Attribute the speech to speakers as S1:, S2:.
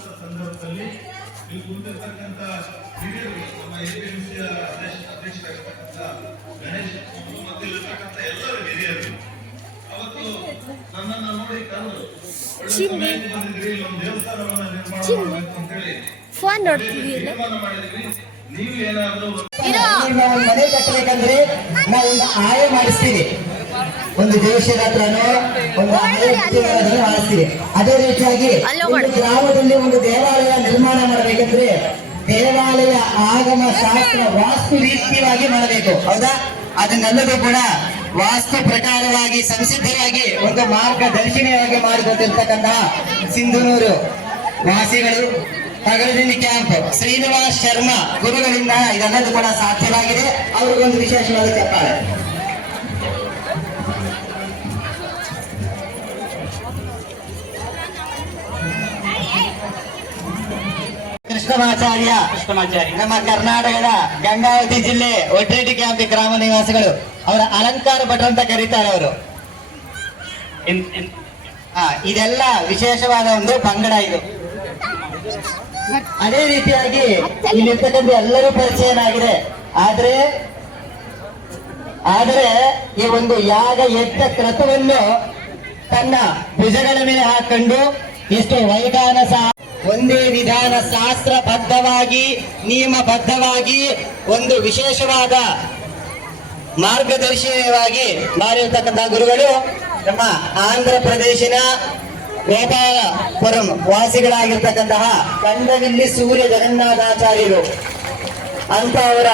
S1: ಮಾಡುವಂತ ಸಂದರ್ಭದಲ್ಲಿ ನೀವು ಕುಂತಿರ್ತಕ್ಕಂಥ ಹಿರಿಯರು ನಮ್ಮ ಎಪಿಎಂಸಿಯ ಅಧ್ಯಕ್ಷರಾಗಿರ್ತಕ್ಕಂಥ ಗಣೇಶ್ ಮತ್ತು ಇಲ್ಲಿರ್ತಕ್ಕಂಥ ಎಲ್ಲರೂ ಹಿರಿಯರು ಅವತ್ತು ನನ್ನನ್ನು ನೋಡಿ ಕರೆದು ಒಳ್ಳೆ ಸಮಯಕ್ಕೆ ಬಂದಿದ್ರಿ ಒಂದು ದೇವಸ್ಥಾನವನ್ನ ನಿರ್ಮಾಣ ಮಾಡಬೇಕು ಅಂತ ಹೇಳಿ ತೀರ್ಮಾನ ಮಾಡಿದ್ವಿ
S2: ಮನೆ ಕಟ್ಟಬೇಕಂದ್ರೆ ನಾವು ಒಂದು ಆಯ ಮಾಡಿಸ್ತೀವಿ. ಒಂದು ದೇಶದ ಹತ್ರನೋ ಒಂದು ಮಾಡಿಸ್ತೀವಿ. ಅದೇ ರೀತಿಯಾಗಿ ಒಂದು ಗ್ರಾಮದಲ್ಲಿ ಒಂದು ದೇವಾಲಯ ನಿರ್ಮಾಣ ಮಾಡಬೇಕಂದ್ರೆ ದೇವಾಲಯ ಆಗಮ ಶಾಸ್ತ್ರ ವಾಸ್ತು ರೀತಿಯಾಗಿ ಮಾಡಬೇಕು. ಹೌದಾ? ಅದನ್ನೆಲ್ಲದೂ ಕೂಡ ವಾಸ್ತು ಪ್ರಕಾರವಾಗಿ ಸಂಸಿದ್ಧವಾಗಿ ಒಂದು ಮಾರ್ಗದರ್ಶಿನಿಯಾಗಿ ಮಾಡಿಕೊಟ್ಟಿರ್ತಕ್ಕಂತಹ ಸಿಂಧುನೂರು ವಾಸಿಗಳು ತಗರದಿನಿ ಕ್ಯಾಂಪ್ ಶ್ರೀನಿವಾಸ್ ಶರ್ಮಾ ಗುರುಗಳಿಂದ ಇದೆಲ್ಲದೂ ಕೂಡ ಸಾಧ್ಯವಾಗಿದೆ. ಅವ್ರಿಗೊಂದು ವಿಶೇಷವಾದ ಚಪ್ಪಾಳೆ. ಕೃಷ್ಣಮಾಚಾರ್ಯ
S3: ಕೃಷ್ಣಮಾಚಾರ್ಯ.
S2: ನಮ್ಮ ಕರ್ನಾಟಕದ ಗಂಗಾವತಿ ಜಿಲ್ಲೆ ಒಡ್ರೆಡ್ಡಿ ಕ್ಯಾಂಪ್ ಗ್ರಾಮ ನಿವಾಸಿಗಳು. ಅವರ ಅಲಂಕಾರ ಭಟ್ರು ಅಂತ ಕರೀತಾರೆ ಅವರು. ಇದೆಲ್ಲ ವಿಶೇಷವಾದ ಒಂದು ಪಂಗಡ ಇದು. ಅದೇ ರೀತಿಯಾಗಿ ಇಲ್ಲಿರ್ತಕ್ಕಂಥ ಎಲ್ಲರೂ ಪರಿಚಯನಾಗಿದೆ. ಆದ್ರೆ, ಆದರೆ ಈ ಒಂದು ಯಾಗ ಯಜ್ಞ ಕ್ರತವನ್ನು ತನ್ನ ಭುಜಗಳ ಮೇಲೆ ಹಾಕೊಂಡು ಇಷ್ಟು ವೈದಾನ ಒಂದೇ ವಿಧಾನ ಶಾಸ್ತ್ರ ಬದ್ಧವಾಗಿ ನಿಯಮಬದ್ಧವಾಗಿ, ಒಂದು ವಿಶೇಷವಾದ ಮಾರ್ಗದರ್ಶಿಯವಾಗಿ ಮಾಡಿರ್ತಕ್ಕಂಥ ಗುರುಗಳು ನಮ್ಮ ಆಂಧ್ರ ಪ್ರದೇಶಿನ ಗೋಪಾಲಪುರಂ ವಾಸಿಗಳಾಗಿರ್ತಕ್ಕಂತಹ ಕಂಡವಿಲ್ಲಿ ಸೂರ್ಯ ಜಗನ್ನಾಥಾಚಾರ್ಯರು. ಅಂತ ಅವರ